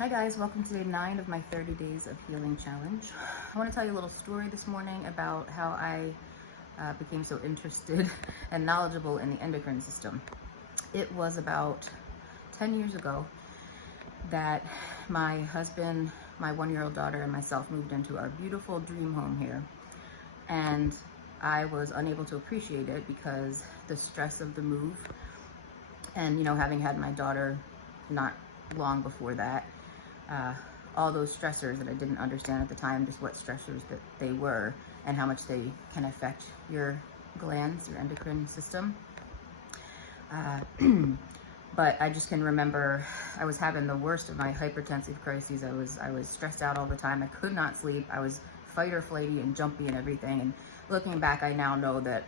Hi guys, welcome to day 9 of my 30 days of healing challenge. I want to tell you a little story this morning about how I became so interested and knowledgeable in the endocrine system. It was about 10 years ago that my husband, my 1-year-old daughter, and myself moved into our beautiful dream home here. And I was unable to appreciate it because the stress of the move and, having had my daughter not long before that, all those stressors that I didn't understand at the time, just what stressors that they were and how much they can affect your glands, your endocrine system. But I just can remember I was having the worst of my hypertensive crises. I was stressed out all the time. I could not sleep. I was fight or flighty and jumpy and everything. And looking back, I now know that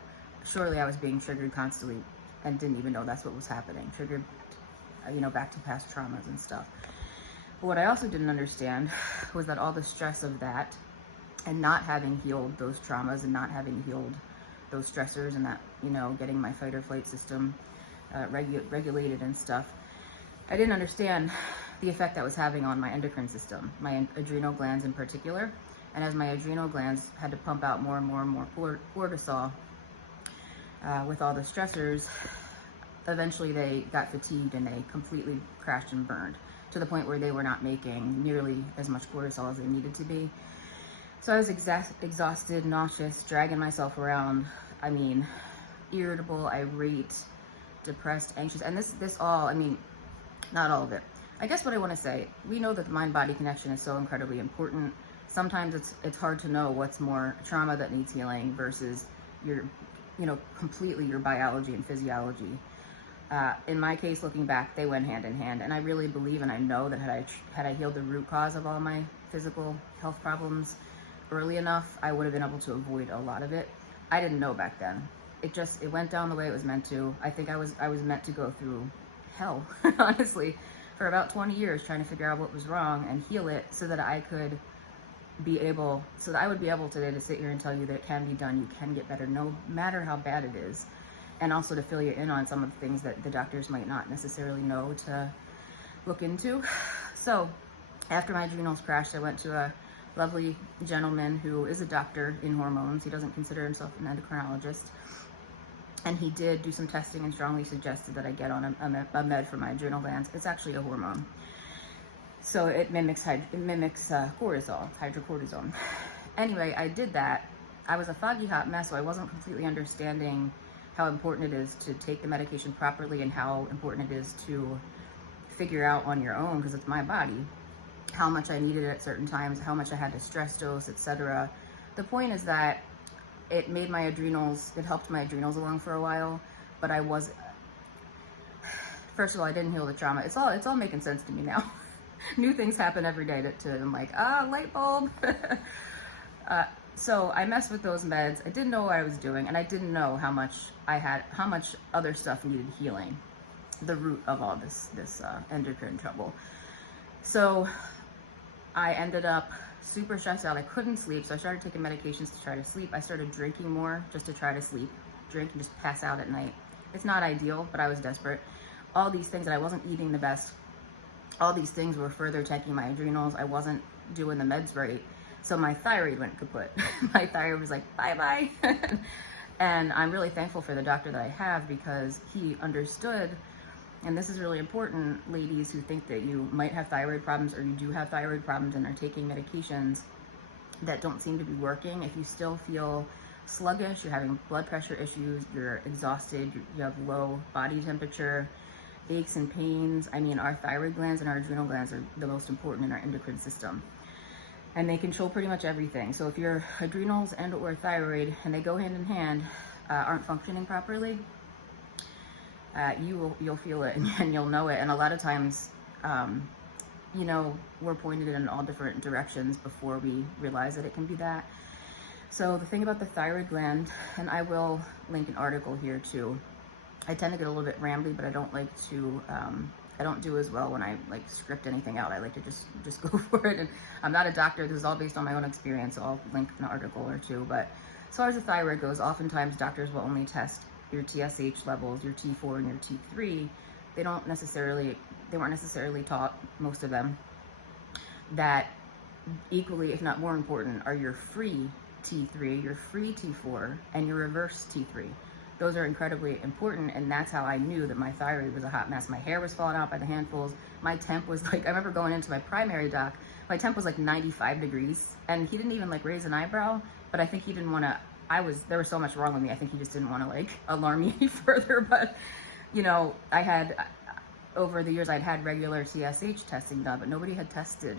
surely I was being triggered constantly and didn't even know that's what was happening. Triggered, back to past traumas and stuff. But what I also didn't understand was that all the stress of that and not having healed those traumas and not having healed those stressors and that, getting my fight or flight system regulated and stuff, I didn't understand the effect that was having on my endocrine system, my adrenal glands in particular. And as my adrenal glands had to pump out more and more and more cortisol with all the stressors, eventually they got fatigued and they completely crashed and burned to the point where they were not making nearly as much cortisol as they needed to be. So I was exhausted, nauseous, dragging myself around. Irritable, irate, depressed, anxious, and this all, not all of it. I guess what I want to say, we know that the mind-body connection is so incredibly important. Sometimes it's hard to know what's more trauma that needs healing versus your, completely your biology and physiology. In my case, looking back, they went hand in hand, and I really believe and I know that had I healed the root cause of all my physical health problems early enough, I would have been able to avoid a lot of it. I didn't know back then. It went down the way it was meant to. I think I was meant to go through hell, honestly, for about 20 years trying to figure out what was wrong and heal it so that I would be able today to sit here and tell you that it can be done. You can get better no matter how bad it is. And also to fill you in on some of the things that the doctors might not necessarily know to look into. So after my adrenals crashed, I went to a lovely gentleman who is a doctor in hormones. He doesn't consider himself an endocrinologist. And he did do some testing and strongly suggested that I get on a med for my adrenal glands. It's actually a hormone. So it mimics cortisol, hydrocortisone. Anyway, I did that. I was a foggy hot mess, so I wasn't completely understanding how important it is to take the medication properly and how important it is to figure out on your own, because it's my body, how much I needed at certain times, how much I had to stress dose, etc. The point is that it helped my adrenals along for a while, but first of all, I didn't heal the trauma. It's all making sense to me now. New things happen every day I'm like, light bulb. So I messed with those meds. I didn't know what I was doing, and I didn't know how much other stuff needed healing, the root of all this endocrine trouble. So I ended up super stressed out. I couldn't sleep, so I started taking medications to try to sleep. I started drinking more just to try to sleep, drink and just pass out at night. It's not ideal, but I was desperate. All these things, that I wasn't eating the best. All these things were further attacking my adrenals. I wasn't doing the meds right. So my thyroid went kaput. My thyroid was like, bye-bye. And I'm really thankful for the doctor that I have, because he understood, and this is really important, ladies who think that you might have thyroid problems or you do have thyroid problems and are taking medications that don't seem to be working. If you still feel sluggish, you're having blood pressure issues, you're exhausted, you have low body temperature, aches and pains. Our thyroid glands and our adrenal glands are the most important in our endocrine system. And they control pretty much everything. So if your adrenals and or thyroid, and they go hand in hand, aren't functioning properly, you'll feel it and you'll know it. And a lot of times, we're pointed in all different directions before we realize that it can be that. So the thing about the thyroid gland, and I will link an article here too. I tend to get a little bit rambly, but I don't like to, I don't do as well when I script anything out. I like to just go for it. And I'm not a doctor. This is all based on my own experience. So I'll link an article or two. But as far as the thyroid goes, oftentimes doctors will only test your TSH levels, your T4 and your T3. They weren't necessarily taught, most of them, that equally, if not more important, are your free T3, your free T4, and your reverse T3. Those are incredibly important, and that's how I knew that my thyroid was a hot mess. My hair was falling out by the handfuls. My temp was like, I remember going into my primary doc, my temp was like 95 degrees, and he didn't even like raise an eyebrow, but I think he didn't want to, there was so much wrong with me, I think he just didn't want to like alarm me any further. But you know, I had, over the years, I'd had regular TSH testing done, but nobody had tested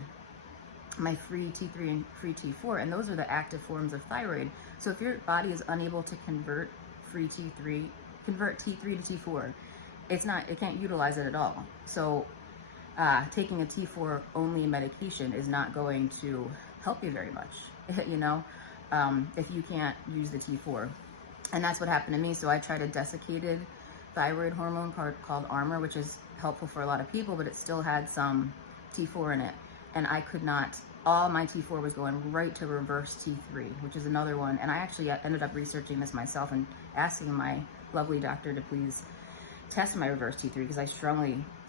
my free T3 and free T4, and those are the active forms of thyroid. So if your body is unable to convert free T3, convert T3 to T4, it can't utilize it at all. So taking a T4 only medication is not going to help you very much, you know, if you can't use the T4. And that's what happened to me. So I tried a desiccated thyroid hormone part called Armour, which is helpful for a lot of people, but it still had some T4 in it. And I could not, all my T4 was going right to reverse T3, which is another one. And I actually ended up researching this myself and asking my lovely doctor to please test my reverse T3, because I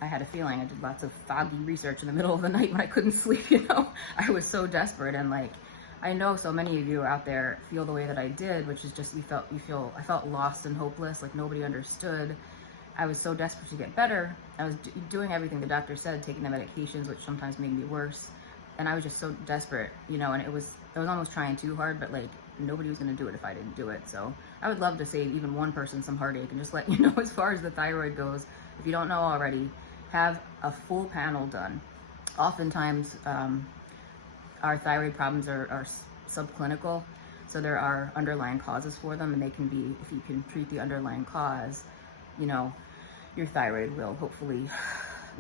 had a feeling. I did lots of foggy research in the middle of the night when I couldn't sleep, you know. I was so desperate, and like, I know so many of you out there feel the way that I did, which is just, I felt lost and hopeless, like nobody understood. I was so desperate to get better. I was doing everything the doctor said, taking the medications, which sometimes made me worse. And I was just so desperate, you know, and I was almost trying too hard, but like nobody was going to do it if I didn't do it. So I would love to save even one person some heartache, and just let you know, as far as the thyroid goes, if you don't know already, have a full panel done. Oftentimes, our thyroid problems are subclinical. So there are underlying causes for them, and they can be, if you can treat the underlying cause, you know, your thyroid will hopefully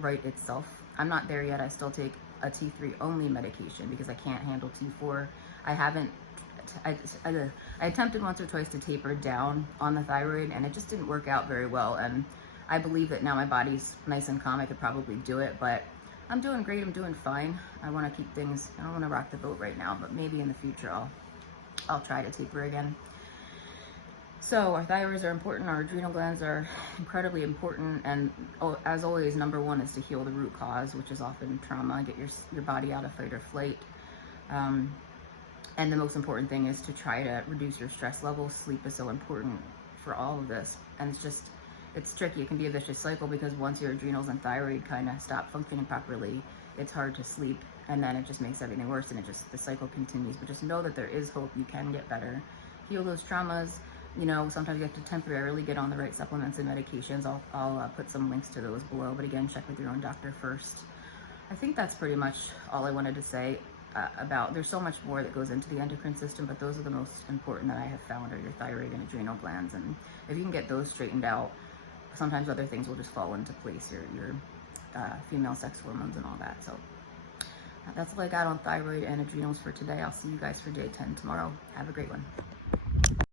right itself. I'm not there yet. I still take a T3 only medication because I can't handle T4. I attempted once or twice to taper down on the thyroid, and it just didn't work out very well. And I believe that now my body's nice and calm, I could probably do it, but I'm doing great. I'm doing fine. I want to keep things, I don't want to rock the boat right now, but maybe in the future I'll try to taper again. So our thyroids are important, our adrenal glands are incredibly important, and as always, number one is to heal the root cause, which is often trauma, get your body out of fight or flight. And the most important thing is to try to reduce your stress levels. Sleep is so important for all of this, and it's tricky. It can be a vicious cycle, because once your adrenals and thyroid kind of stop functioning properly, it's hard to sleep, and then it just makes everything worse, and the cycle continues. But just know that there is hope. You can get better. Heal those traumas. You know, sometimes you have to temporarily get on the right supplements and medications. I'll put some links to those below, but again, check with your own doctor first. I think that's pretty much all I wanted to say there's so much more that goes into the endocrine system, but those are the most important that I have found, are your thyroid and adrenal glands. And if you can get those straightened out, sometimes other things will just fall into place, your female sex hormones and all that. So that's all I got on thyroid and adrenals for today. I'll see you guys for day 10 tomorrow. Have a great one.